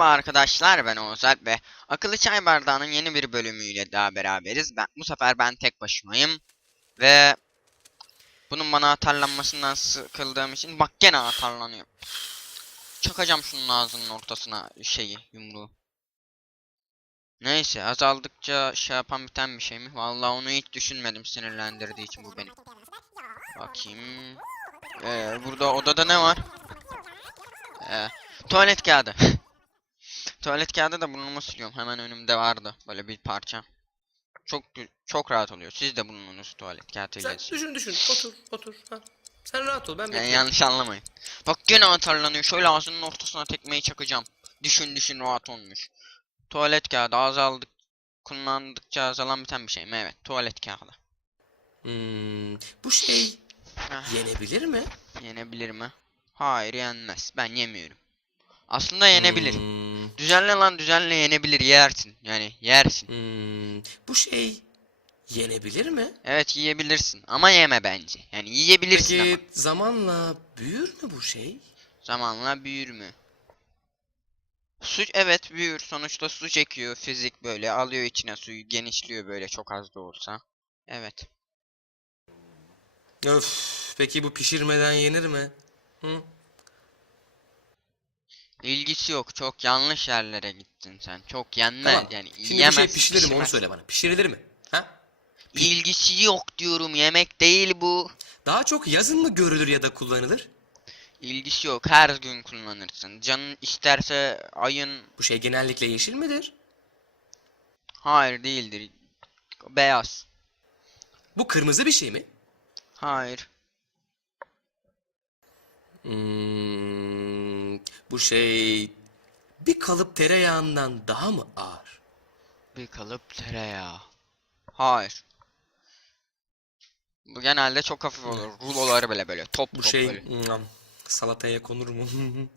Merhaba arkadaşlar ben Oğuz Alp ve Akıllı Çay Bardağı'nın yeni bir bölümüyle daha beraberiz. Ben, bu sefer ben tek başımayım ve bunun bana atarlanmasından sıkıldığım için bak gene atarlanıyor. Çakacağım şunun ağzının ortasına şeyi yumruğu. Neyse azaldıkça şey yapan biten bir şey mi? Vallahi onu hiç düşünmedim sinirlendirdiği için bu beni. Bakayım. Ee, burada odada ne var? Ee, tuvalet kağıdı. tuvalet kağıdı da burnumu siliyorum. Hemen önümde vardı böyle bir parça. Çok çok rahat oluyor. Siz de burnunuz tuvalet kağıdıyla Sen düşün düşün. Otur otur. Ha. Sen rahat ol ben Yani yanlış anlamayın. Bak gene atarlanıyor. Şöyle ağzının ortasına tekmeyi çakacağım. Düşün düşün rahat olmuş. Tuvalet kağıdı azaldık. Kullandıkça azalan biten bir şey mi? Evet. Tuvalet kağıdı. Hmm, bu şey yenebilir mi? yenebilir mi? Hayır yenmez. Ben yemiyorum. Aslında yenebilir. Hmm, Düzenle lan düzenle yenebilir yersin. Yani yersin. hmm, bu şey yenebilir mi? Evet yiyebilirsin ama yeme bence. Yani yiyebilirsin Peki ama. zamanla büyür mü bu şey? Zamanla büyür mü? Su evet büyür. Sonuçta su çekiyor fizik böyle alıyor içine suyu genişliyor böyle çok az da olsa. Evet. Öf, peki bu pişirmeden yenir mi? Hı? İlgisi yok. Çok yanlış yerlere gittin sen. Çok yenmez Tamam. yani Şimdi bir yiyemez. şey pişirilir mi onu pişirmez. söyle bana. Pişirilir mi? Ha? İlgisi yok diyorum. Yemek değil bu. Daha çok yazın mı görülür ya da kullanılır? İlgisi yok. Her gün kullanırsın. Canın isterse ayın Bu şey genellikle yeşil midir? hayır değildir. Beyaz. Bu kırmızı bir şey mi? Hayır. Hmm, bu şey bir kalıp tereyağından daha mı ağır? Bir kalıp tereyağı. Hayır. Bu genelde çok hafif olur. Ruloları bile böyle top Bu top şey böyle. hmm, salataya konur mu?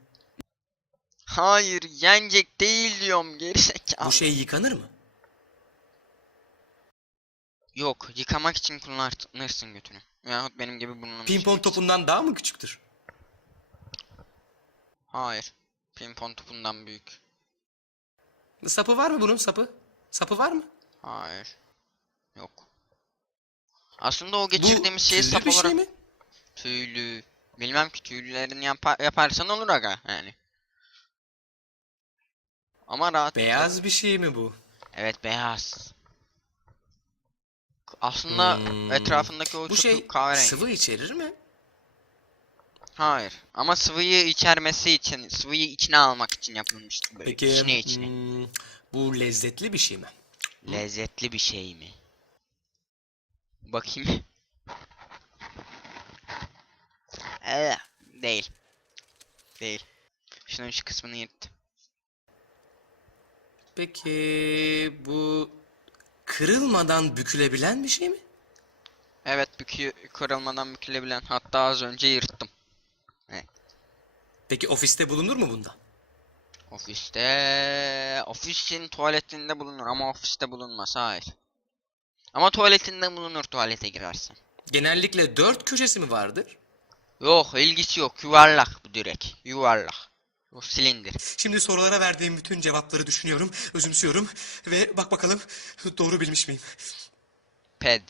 Hayır, yenecek değil diyorum gerizekalı. bu şey yıkanır mı? Yok, yıkamak için kullanırsın götünü. Yahut benim gibi burnunu silmek için. topundan daha mı küçüktür? Hayır. Pimpon topundan büyük. Sapı var mı bunun sapı? Sapı var mı? Hayır. Yok. Aslında o geçirdiğimiz bu şeyi tüylü sap bir olarak... şey mi? Tüylü. Bilmem ki tüylülerini yapa yaparsan olur aga yani. Ama rahat. Beyaz bir şey mi bu? Evet beyaz. Aslında Hmm, etrafındaki o Bu çöpü şey kahverengi. sıvı içerir mi? Hayır. Ama sıvıyı içermesi için, sıvıyı içine almak için yapılmıştır böyle. Peki içine içine. hmm, bu lezzetli bir şey mi? Lezzetli bir şey mi? Bakayım. Ee, değil. Değil. Şunun şu kısmını yırt. Peki bu kırılmadan bükülebilen bir şey mi? Evet bükü kırılmadan bükülebilen. Hatta az önce yırttım. Peki ofiste bulunur mu bunda? Ofiste... Ofisin tuvaletinde bulunur ama ofiste bulunmaz. Hayır. Ama tuvaletinde bulunur tuvalete girersen. Genellikle dört köşesi mi vardır? Yok ilgisi yok. Yuvarlak bu direkt. Yuvarlak. O silindir. Şimdi sorulara verdiğim bütün cevapları düşünüyorum, özümsüyorum ve bak bakalım doğru bilmiş miyim? Ped.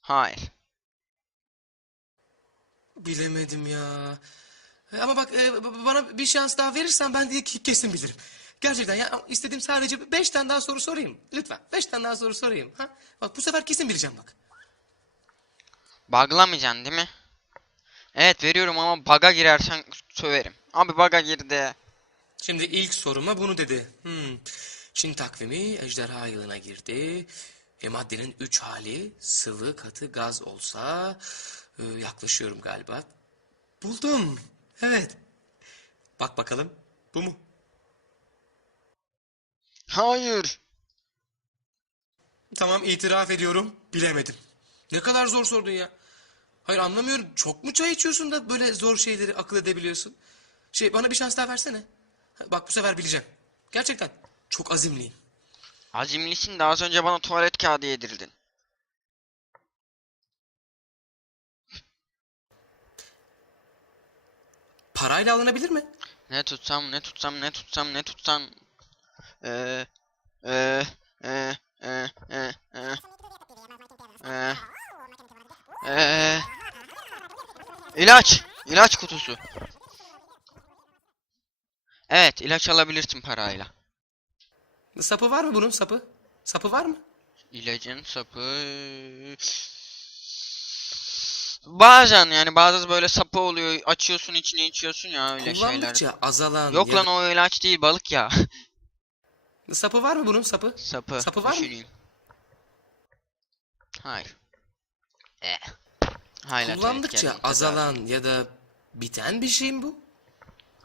Hayır. Bilemedim ya. E, Ama bak e, bana bir şans daha verirsen ben de ke- kesin bilirim. Gerçekten ya istediğim sadece beş tane daha soru sorayım. Lütfen beş tane daha soru sorayım. Ha? Bak bu sefer kesin bileceğim bak. Baglamayacaksın değil mi? Evet veriyorum ama baga girersen söverim. Abi baga girdi. Şimdi ilk soruma bunu dedi. Hmm. Çin takvimi ejderha yılına girdi. Ve maddenin üç hali sıvı, katı, gaz olsa e, yaklaşıyorum galiba. Buldum. Evet. Bak bakalım. Bu mu? Hayır. Tamam itiraf ediyorum. Bilemedim. Ne kadar zor sordun ya. Hayır anlamıyorum. Çok mu çay içiyorsun da böyle zor şeyleri akıl edebiliyorsun? Şey bana bir şans daha versene. Bak bu sefer bileceğim. Gerçekten. Çok azimliyim. Azimlisin de az önce bana tuvalet kağıdı yedirdin. Parayla alınabilir mi? Ne tutsam ne tutsam ne tutsam ne tutsam. Eee eee eee eee eee eee eee eee İlaç, ilaç kutusu. Evet, ilaç alabilirsin parayla. Sapı var mı bunun sapı? Sapı var mı? İlacın sapı Bazen yani bazı böyle sapı oluyor açıyorsun içine içiyorsun ya öyle şeyler. Kullandıkça azalan Yok ya lan o ilaç değil balık ya. Sapı var mı bunun sapı? Sapı. Sapı var mı? düşüneyim. Hayır. Eh. Hala Kullandıkça azalan ya da biten bir şey mi bu?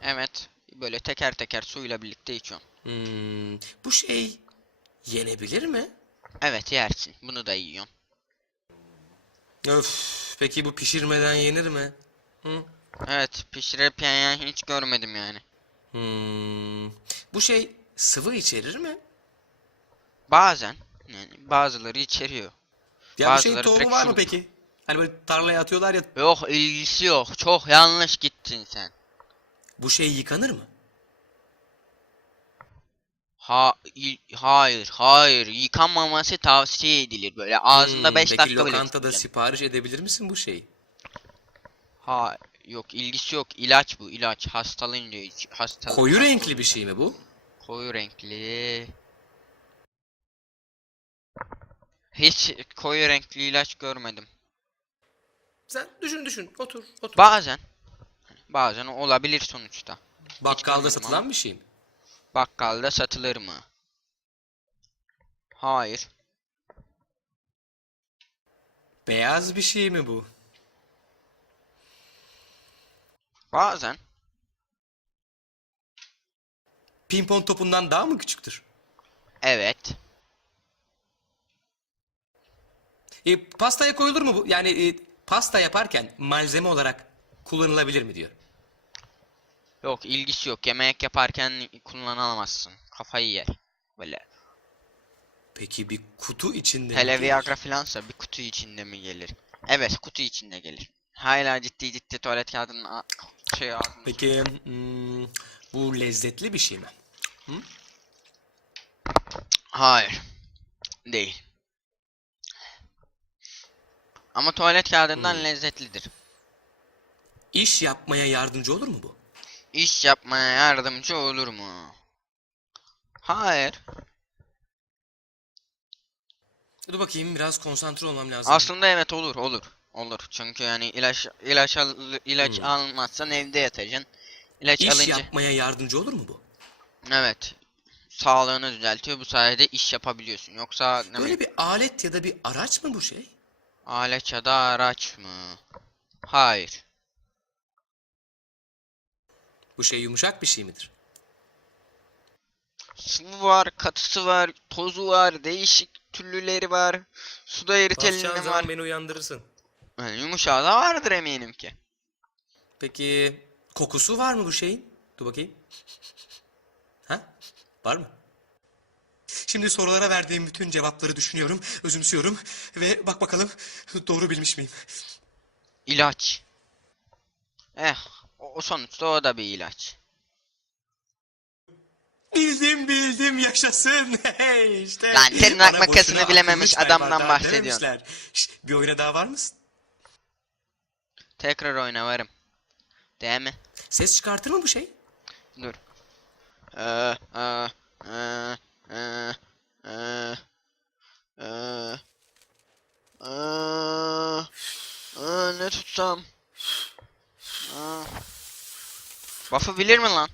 Evet. Böyle teker teker suyla birlikte içiyorum. Hmm, bu şey yenebilir mi? Evet yersin. Bunu da yiyorum. Öf, peki bu pişirmeden yenir mi? Hı? Evet pişirip yiyen hiç görmedim yani. Hmm, bu şey sıvı içerir mi? Bazen. Yani bazıları içeriyor. Ya bu şeyin Bazıları tohumu direkt var mı şurup. peki? Hani böyle tarlaya atıyorlar ya. Yok ilgisi yok. Çok yanlış gittin sen. Bu şey yıkanır mı? Ha hayır hayır yıkanmaması tavsiye edilir böyle ağzında Hmm, 5 peki dakika bile lokantada tutacaksın. sipariş edebilir misin bu şeyi? Ha yok ilgisi yok ilaç bu ilaç hastalanınca iç hastalık Koyu hasta renkli bir şey mi bu? Koyu renkli. Hiç koyu renkli ilaç görmedim. Sen düşün düşün otur otur. Bazen bazen olabilir sonuçta. Bakkalda satılan ama. bir şey mi? Bakkalda satılır mı? Hayır. Beyaz bir şey mi bu? Bazen Pimpon topundan daha mı küçüktür? evet. E, pastaya koyulur mu bu? Yani e, pasta yaparken malzeme olarak kullanılabilir mi diyor. Yok ilgisi yok. Yemek yaparken kullanamazsın. Kafayı yer. Böyle. Peki bir kutu içinde mi Hele gelir? Viagra filansa bir kutu içinde mi gelir? Evet kutu içinde gelir. Hala ciddi ciddi tuvalet kağıdının şey ağzında. Peki hmm, bu lezzetli bir şey mi? Hayır. Değil. Ama tuvalet kağıdından Hmm. lezzetlidir. İş yapmaya yardımcı olur mu bu? İş yapmaya yardımcı olur mu? Hayır. Dur bakayım biraz konsantre olmam lazım. Aslında evet olur olur. Olur. Çünkü yani ilaç ilaç al, ilaç Hmm. almazsan evde yatacaksın. İlaç İş alınca yapmaya yardımcı olur mu bu? evet. Sağlığını düzeltiyor. Bu sayede iş yapabiliyorsun. Yoksa ne Böyle bileyim, bir alet ya da bir araç mı bu şey? alet ya da araç mı? Hayır. Bu şey yumuşak bir şey midir? Sıvı var, katısı var, tozu var, değişik türlüleri var. Suda Basacağın eritelini var. zaman beni uyandırırsın. Yani yumuşağı da vardır eminim ki. Peki kokusu var mı bu şeyin? Dur bakayım. Ha? Var mı? Şimdi sorulara verdiğim bütün cevapları düşünüyorum, özümsüyorum ve bak bakalım doğru bilmiş miyim? İlaç. Eh, o sonuçta o da bir ilaç. Bildim bildim yaşasın. Hey işte. Lan tırnak Bana makasını boşuna bilememiş akıllı adamdan bahsediyorsun. dememişler. Şşt, bir oyuna daha var mısın? Tekrar oyna varım. Değil mi? Ses çıkartır mı bu şey? Dur. Ee, ee, ee, ee, ee, ee, ee, ee, ne tutsam? Aa. Buff'ı bilir mi lan?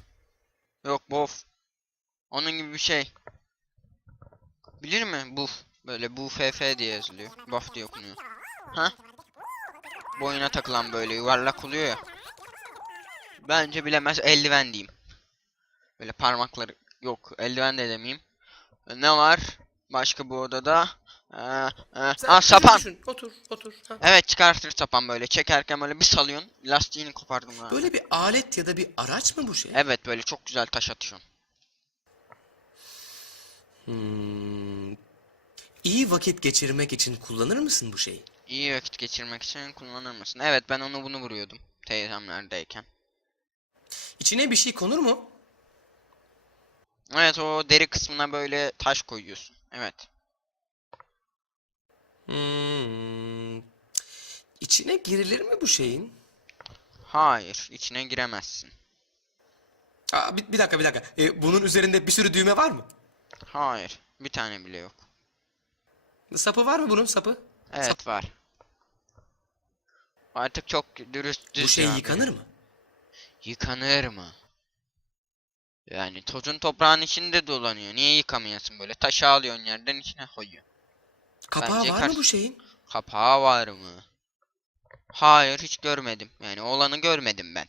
Yok Buff. Onun gibi bir şey. Bilir mi Buff? Böyle bu FF diye yazılıyor. Buff diye okunuyor. Ha? Boyuna takılan böyle yuvarlak oluyor ya. Bence bilemez eldiven diyeyim. Böyle parmakları yok eldiven de demeyeyim. Ne var? Başka bu odada. Ee, e, Sen aa düşün, sapan. düşün. Otur otur. Ha. Evet çıkartır sapan böyle çekerken böyle bir salıyorsun. Lastiğini kopardım ha. Böyle bir alet ya da bir araç mı bu şey? Evet böyle çok güzel taş atıyorsun. Hmm. İyi vakit geçirmek için kullanır mısın bu şeyi? İyi vakit geçirmek için kullanır mısın? Evet ben onu bunu vuruyordum. Teyzemlerdeyken. İçine bir şey konur mu? Evet o deri kısmına böyle taş koyuyorsun. Evet. Hmm. İçine girilir mi bu şeyin? Hayır, içine giremezsin. Aa, bir, bir dakika bir dakika. E, bunun üzerinde bir sürü düğme var mı? Hayır, bir tane bile yok. Sapı var mı bunun sapı? Evet var. Artık çok dürüst düz Bu şey cevap yıkanır mı? Yıkanır mı? Yani tozun toprağın içinde dolanıyor. Niye yıkamayasın böyle? Taşı alıyorsun yerden içine koyuyorsun. Kapağı Bence var kar- mı bu şeyin? Kapağı var mı? Hayır hiç görmedim. Yani olanı görmedim ben.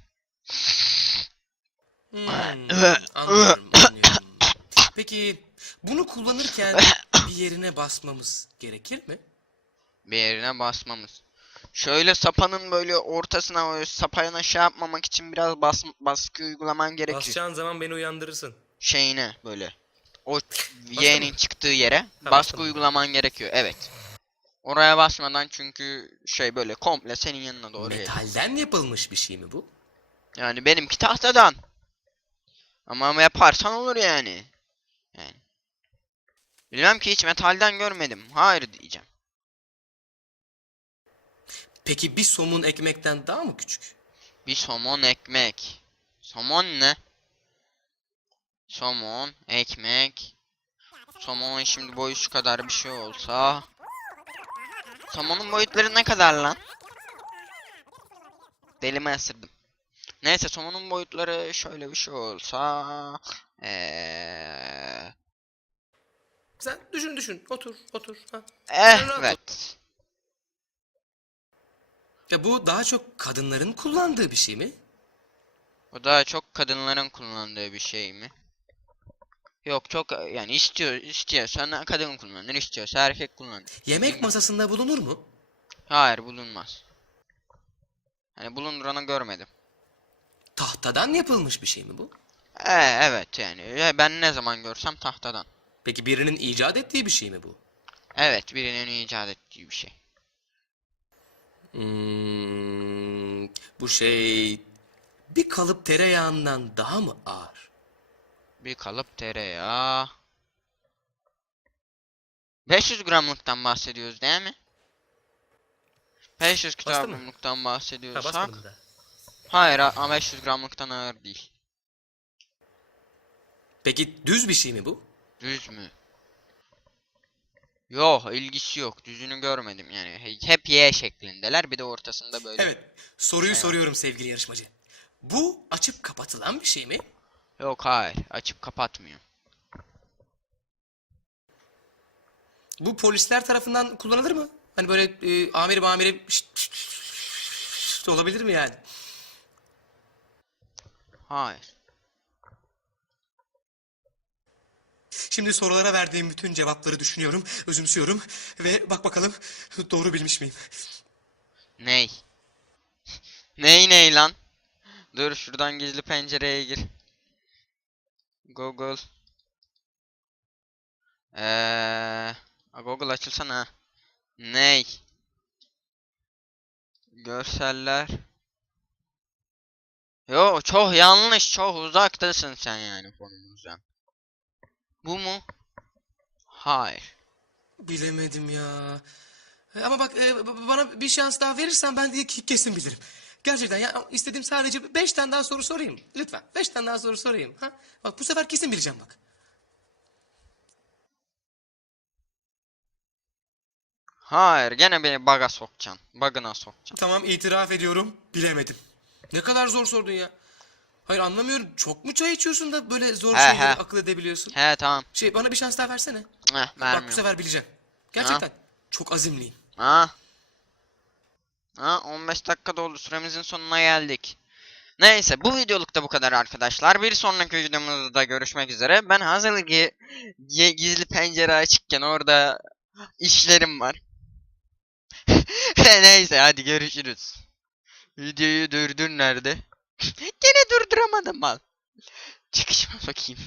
Hmm, anlıyorum, anlıyorum. Peki bunu kullanırken bir yerine basmamız gerekir mi? Bir yerine basmamız. Şöyle sapanın böyle ortasına böyle sapayına şey yapmamak için biraz bas, baskı uygulaman gerekiyor. Basacağın zaman beni uyandırırsın. Şeyine böyle. O Y'nin çıktığı yere Ha, baskı bastım. uygulaman gerekiyor. Evet. Oraya basmadan çünkü şey böyle komple senin yanına doğru. Metalden yapılmış bir şey mi bu? Yani benimki tahtadan. Ama yaparsan olur yani. Yani. Bilmem ki hiç metalden görmedim. Hayır diyeceğim. Peki bir somun ekmekten daha mı küçük? Bir somon ekmek. Somon ne? Somon, ekmek. Somonun şimdi boyu şu kadar bir şey olsa. Somonun boyutları ne kadar lan? Delime ısırdım. Neyse somonun boyutları şöyle bir şey olsa. Eee... Sen düşün düşün. Otur otur. Ha. Evet. Ya bu daha çok kadınların kullandığı bir şey mi? Bu daha çok kadınların kullandığı bir şey mi? Yok çok yani istiyor istiyorsa kadın kullanır istiyorsa erkek kullanır. Yemek masasında bulunur mu? Hayır bulunmaz. Hani bulunduranı görmedim. Tahtadan yapılmış bir şey mi bu? Ee, evet yani Ya ben ne zaman görsem tahtadan. Peki birinin icat ettiği bir şey mi bu? Evet birinin icat ettiği bir şey. Hmm, bu şey bir kalıp tereyağından daha mı ağır? Bir kalıp tereyağı. 500 gramlıktan bahsediyoruz değil mi? 500 Bastı mı? gramlıktan Ha, bahsediyorsak. da. Hayır ama 500 gramlıktan ağır değil. Peki düz bir şey mi bu? Düz mü? Yok ilgisi yok. Düzünü görmedim yani. He- Hep Y şeklindeler. Bir de ortasında böyle. Evet, soruyu Şey var. soruyorum sevgili yarışmacı. Bu açıp kapatılan bir şey mi? Yok hayır. Açıp kapatmıyor. Bu polisler tarafından kullanılır mı? Hani böyle e, amiri amiri şşt, şşt, şşt olabilir mi yani? Hayır. Şimdi sorulara verdiğim bütün cevapları düşünüyorum, özümsüyorum ve bak bakalım doğru bilmiş miyim? Ney? ney ney lan? Dur şuradan gizli pencereye gir. Google. Eee, a, Google açılsana. Ney? Görseller. Yo çok yanlış, çok uzaktasın sen yani konumuzdan. Bu mu? Hayır. Bilemedim ya. Ama bak e, bana bir şans daha verirsen ben de kesin bilirim. Gerçekten ya istediğim sadece beş tane daha soru sorayım. Lütfen beş tane daha soru sorayım. Ha? Bak bu sefer kesin bileceğim bak. Hayır, gene beni baga sokacaksın. Bug'ına sokacaksın. Tamam itiraf ediyorum bilemedim. Ne kadar zor sordun ya. Hayır anlamıyorum. Çok mu çay içiyorsun da böyle zor He, şeyleri he. akıl edebiliyorsun? He tamam. Şey bana bir şans daha versene. Heh, Bak bu sefer bileceğim. Gerçekten. Çok azimliyim. Ha? Ha 15 dakika doldu süremizin sonuna geldik. Neyse bu videoluk da bu kadar arkadaşlar. Bir sonraki videomuzda görüşmek üzere. Ben hazır ki gi- gizli pencere açıkken orada işlerim var. Neyse hadi görüşürüz. Videoyu durdur nerede? Gene durduramadım mal. Çıkışıma bakayım.